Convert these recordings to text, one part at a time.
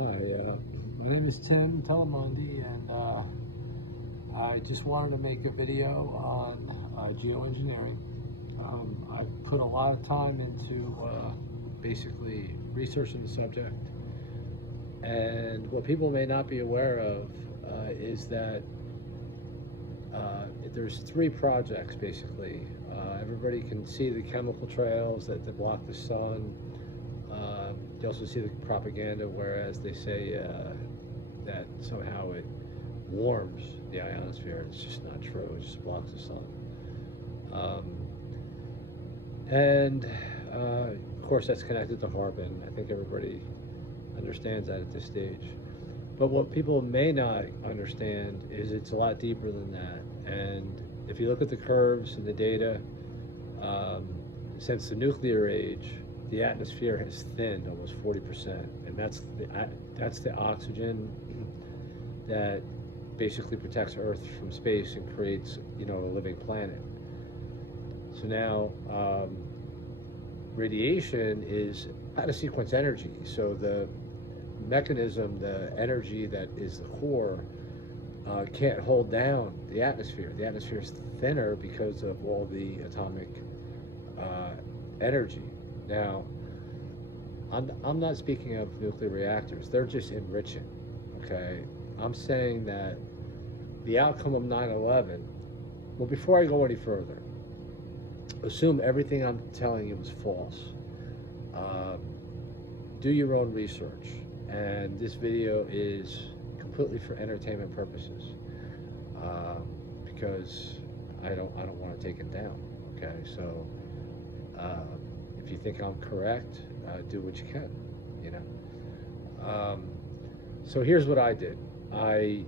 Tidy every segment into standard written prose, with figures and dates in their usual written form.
Hi, my name is Tim Telymonde, and I just wanted to make a video on geoengineering. I put a lot of time into basically researching the subject, and what people may not be aware of is that there's three projects basically. Everybody can see the chemical trails that block the sun. You also see the propaganda, whereas they say that somehow it warms the ionosphere. It's just not true. It just blocks the sun. And of course, that's connected to Harbin. I think everybody understands that at this stage. But what people may not understand is it's a lot deeper than that. And if you look at the curves and the data, since the nuclear age, the atmosphere has thinned almost 40%, and that's the oxygen that basically protects Earth from space and creates, a living planet. So now, radiation is out of sequence energy. So the mechanism, the energy that is the core, can't hold down the atmosphere. The atmosphere is thinner because of all the atomic energy. Now, I'm not speaking of nuclear reactors. They're just enriching, okay? I'm saying that the outcome of 9/11, well, before I go any further, assume everything I'm telling you is false. Do your own research. And this video is completely for entertainment purposes, because I don't want to take it down, okay? So if you think I'm correct, do what you can, So here's what I did. I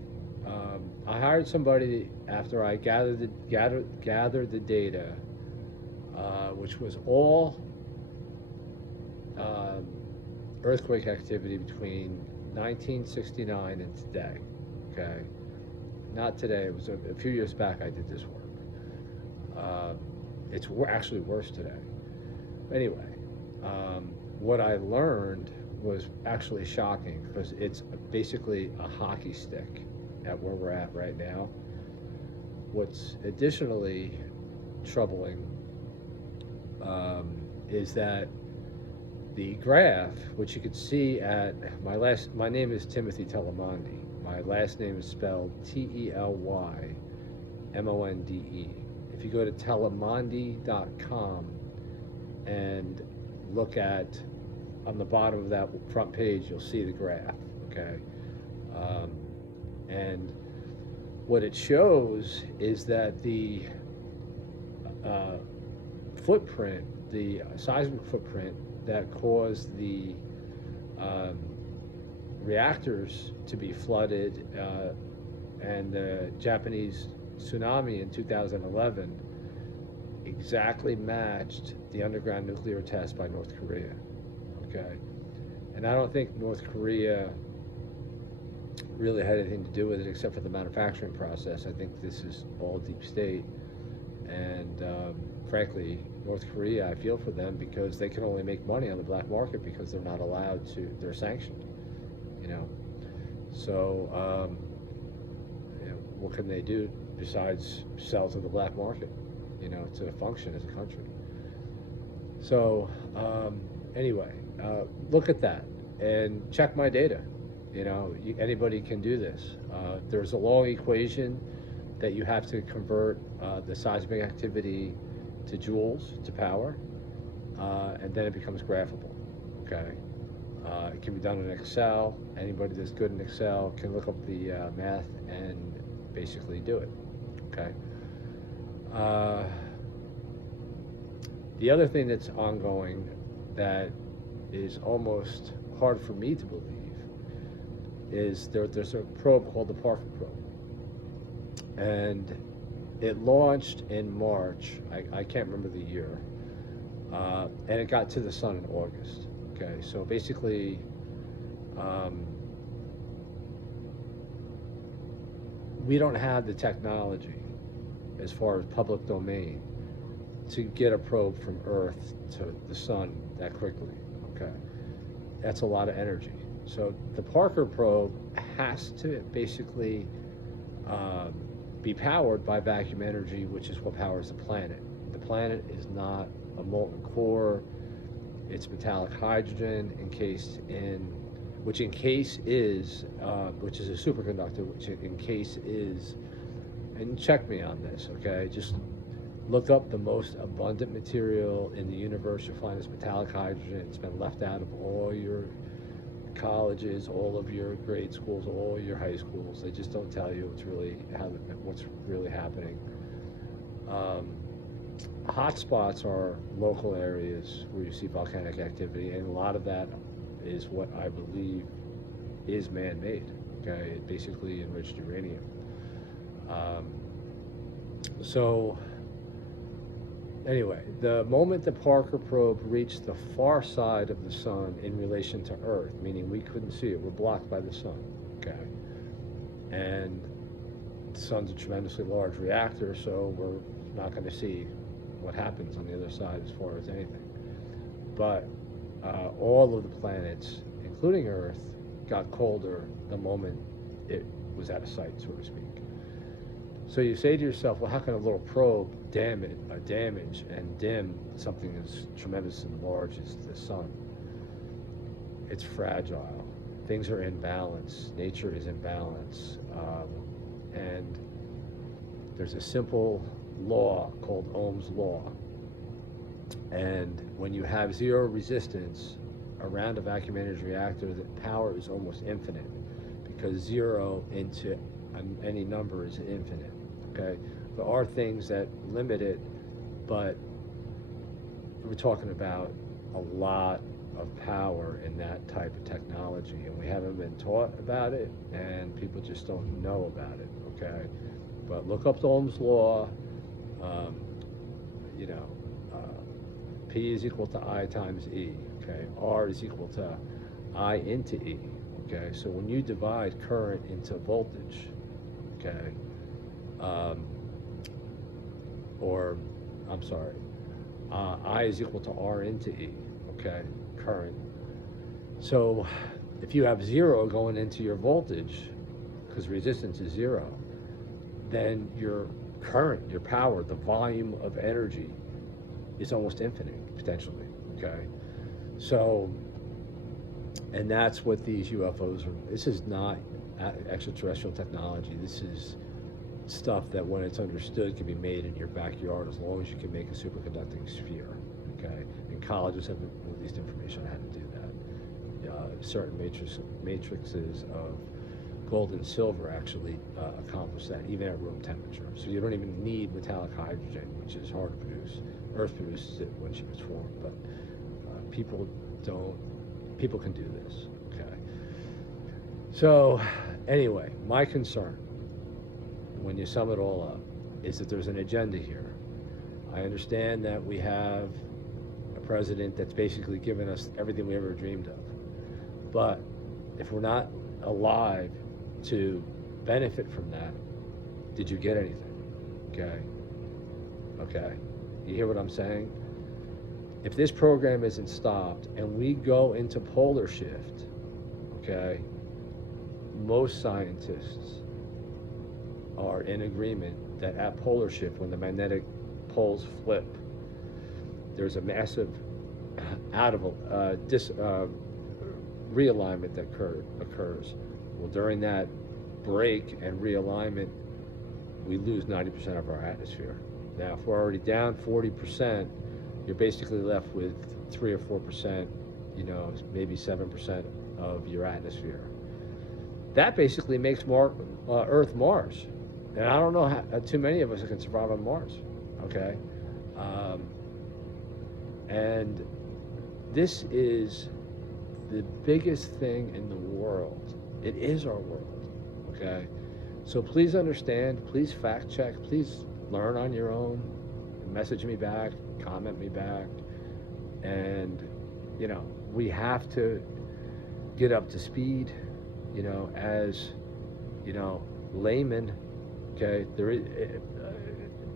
hired somebody after I gathered the data, which was all earthquake activity between 1969 and today. Okay, not today. It was a few years back I did this work. It's actually worse today. Anyway, what I learned was actually shocking, because it's basically a hockey stick at where we're at right now. What's additionally troubling is that the graph, which you could see at my name is Timothy Telymonde. My last name is spelled Telymonde. If you go to Telymonde.com and look at, on the bottom of that front page, you'll see the graph, okay? And what it shows is that the footprint, the seismic footprint that caused the reactors to be flooded and the Japanese tsunami in 2011 exactly matched the underground nuclear test by North Korea, okay? And I don't think North Korea really had anything to do with it except for the manufacturing process. I think this is all deep state, and frankly, North Korea, I feel for them, because they can only make money on the black market because they're not allowed to, they're sanctioned, So, what can they do besides sell to the black market, to function as a country? So, anyway, look at that and check my data. Anybody can do this. There's a long equation that you have to convert the seismic activity to joules, to power, and then it becomes graphable, okay? It can be done in Excel. Anybody that's good in Excel can look up the math and basically do it, okay? The other thing that's ongoing that is almost hard for me to believe is there's a probe called the Parker probe, and it launched in March. I can't remember the year, and it got to the sun in August. Okay, so basically, we don't have the technology as far as public domain to get a probe from Earth to the sun that quickly. Okay, that's a lot of energy. So the Parker probe has to basically um, be powered by vacuum energy, which is what powers the planet. The planet is not a molten core, it's metallic hydrogen encased in, which encase is, which is a superconductor, which encase is, and check me on this, okay? Just look up the most abundant material in the universe. You'll find this metallic hydrogen. It's been left out of all your colleges, all of your grade schools, all your high schools. They just don't tell you what's really happening. Hot spots are local areas where you see volcanic activity, and a lot of that is what I believe is man-made. Okay, basically enriched uranium. Um, so anyway, the moment the Parker probe reached the far side of the sun in relation to Earth, meaning we couldn't see it, we're blocked by the sun, okay? And the sun's a tremendously large reactor, so we're not going to see what happens on the other side as far as anything. But all of the planets, including Earth, got colder the moment it was out of sight, so to speak. So you say to yourself, well, how can a little probe damage and dim something as tremendous and large as the sun? It's fragile. Things are in balance. Nature is in balance. And there's a simple law called Ohm's law. And when you have zero resistance around a vacuum energy reactor, the power is almost infinite, because zero into any number is infinite. Okay, there are things that limit it, but we're talking about a lot of power in that type of technology, and we haven't been taught about it, and people just don't know about it. Okay, but look up the Ohm's law. Um, you know, P is equal to I times E. Okay, R is equal to I into E. Okay, so when you divide current into voltage, okay, or I'm sorry, I is equal to R into E, okay, current. So if you have zero going into your voltage, because resistance is zero, then your current, your power, the volume of energy is almost infinite, potentially, okay? So, and that's what these UFOs are. This is not extraterrestrial technology. This is stuff that, when it's understood, can be made in your backyard, as long as you can make a superconducting sphere, okay? And colleges have released information on how to do that. Certain matrices of gold and silver actually accomplish that, even at room temperature. So you don't even need metallic hydrogen, which is hard to produce. Earth produces it when she was formed, but people can do this, okay? So anyway, my concern, when you sum it all up, is that there's an agenda here. I understand that we have a president that's basically given us everything we ever dreamed of. But if we're not alive to benefit from that, did you get anything? Okay? Okay? You hear what I'm saying? If this program isn't stopped and we go into polar shift, okay, most scientists are in agreement that at polar shift, when the magnetic poles flip, there's a massive realignment that occurs. Well, during that break and realignment, we lose 90% of our atmosphere. Now, if we're already down 40%, you're basically left with 3 or 4%, maybe 7% of your atmosphere. That basically makes Earth Mars. And I don't know how too many of us can survive on Mars, okay? And this is the biggest thing in the world. It is our world, okay? So please understand, please fact check, please learn on your own, message me back, comment me back, and, we have to get up to speed, as, laymen, okay?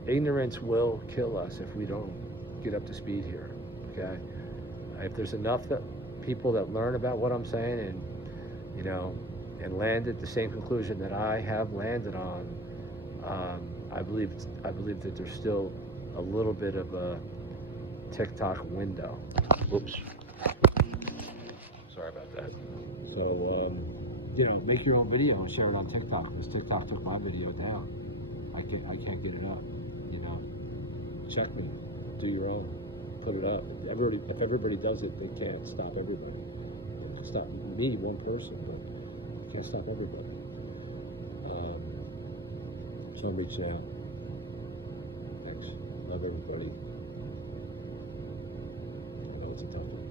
Ignorance will kill us if we don't get up to speed here, okay? If there's enough people that learn about what I'm saying and you know, and landed the same conclusion that I have landed on, I believe that there's still a little bit of a TikTok window. Whoops. Sorry about that. So, you know, make your own video and share it on TikTok, because TikTok took my video down. I can't get it up. You know, check me, do your own, put it up. If everybody does it, they can't stop everybody. They can stop me, one person, but you can't stop everybody. So I'm reaching out. Thanks. Love everybody. I know it's a tough one.